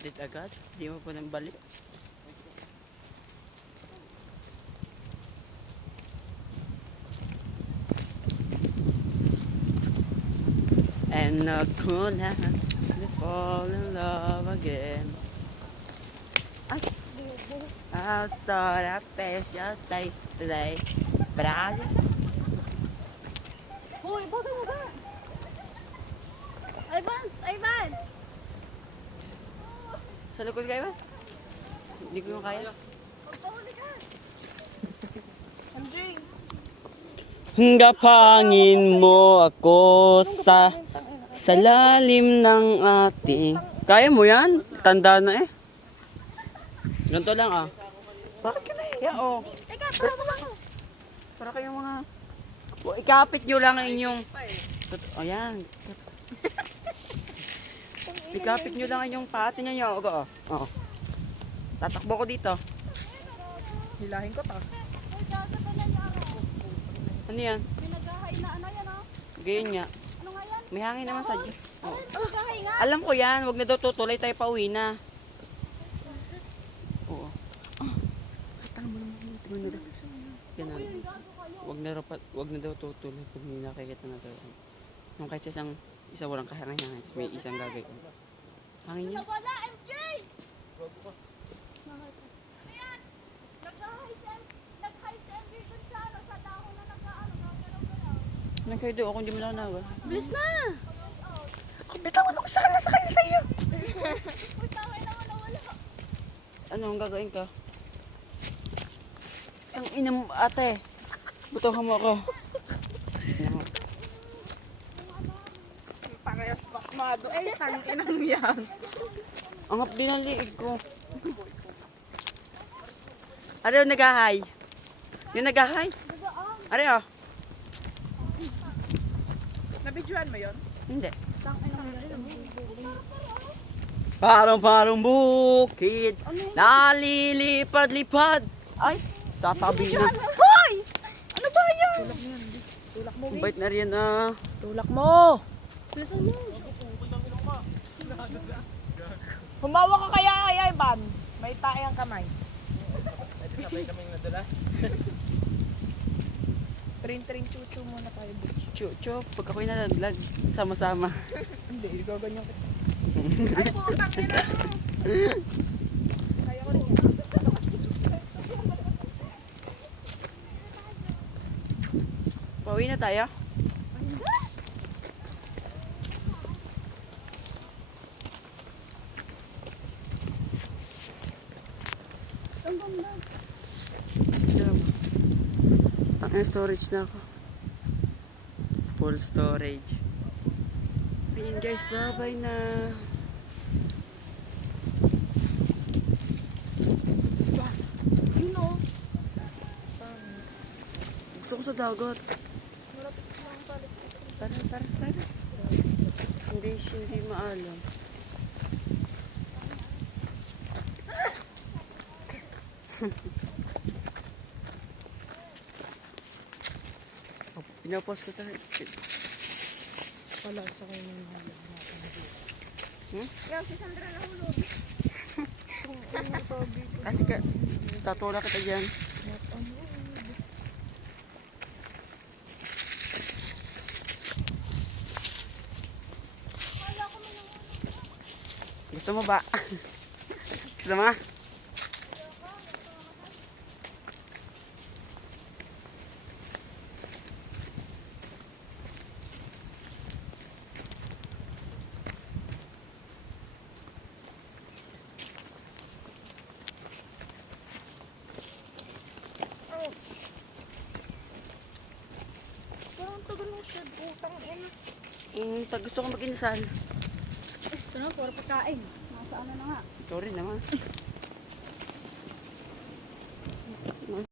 Update agad. Hindi mo po nang balik. And not gonna fall in love again. Ay! I'll start a special taste today. But I just... Hoy, bakit mo ba? Ivan! Ivan! Sa likod kayo ba? Hindi ko yung kaya. Magpahuli ka! Anjing! Gapangin mo ako sa lalim ng ating... Kaya mo yan? Tanda na eh. Ganito lang ah. Bakit ka nahiya oh? Teka, para mo ako! Para kayong mga... Oh, ikapit nyo lang ang inyong... Ayan. Ikapit nyo lang ang inyong pati nyo. Oo. Oo. Tatakbo ko dito. Hilahin ko ta. Ano yan? Pinagahay na ano yan oh? Ganyan nga. Ano nga yan? May hangin naman sa dyan. Oh. Pinagahay nga! Alam ko yan. Huwag na daw tutuloy tayo pauwi na. Oo. Ah. Tama mo naman. Tingnan mo na. Ganun. Huwag na daw tutuloy pag hindi nakikita na tayo. Nung kahit isa walang kahangin-hangin. May isang gagay. Hangin niya. Wala, MJ! Ayan! Nag-high si MJ dun sa ano, sa dahon na nag-ano, galaw-galaw. Ano kayo doon? Ako hindi mo lang nawa. Bilis na! Bitawan ako sana sa kanya sa iyo. Uy, taway naman na wala. Ano ang gagawin ka? Ang ina mo ate. Butuhan mo ako. Parehas bakmado. Eh, tangin ang yan. Ang hapdi ng liig ko. Ano yung nag-ahay? Yung nag-ahay? Ano yun? Nabidyohan mo yun? Hindi. Parang bukid. Nalilipad-lipad. Ay, tatabi na. Hoy! Ano ba yan? Tulak mo, Ang bait na rin ah. Tulak mo. Bilisan mo. Humawa ka kaya kay Ivan. May tae ang kamay. Sabay kaming nadulas. Trin-trin chuchu muna tayo, bitch. Chucho, pag ako'y nalaglag, sama-sama. Hindi, gaganyan kita. Ay, putang ina mo. Kaya ko rin yan. Pauwi na tayo. Ang storage na ako. Full storage. Ayun guys, bye-bye na. Yun o. Gusto ko sa dagat. Tara. Hindi maalam. Pinapost ko tayo. Wala sa kayo ng halog natin. Yan, si Sandra nahulog. Kasi tatula kita dyan. Gusto mo ba? Gusto mo? Parang tagal ng shed. Utang ina. Pag gusto ko mag-inasal. Ito na, puro pagkain. Nasa ano na nga. Ito rin naman.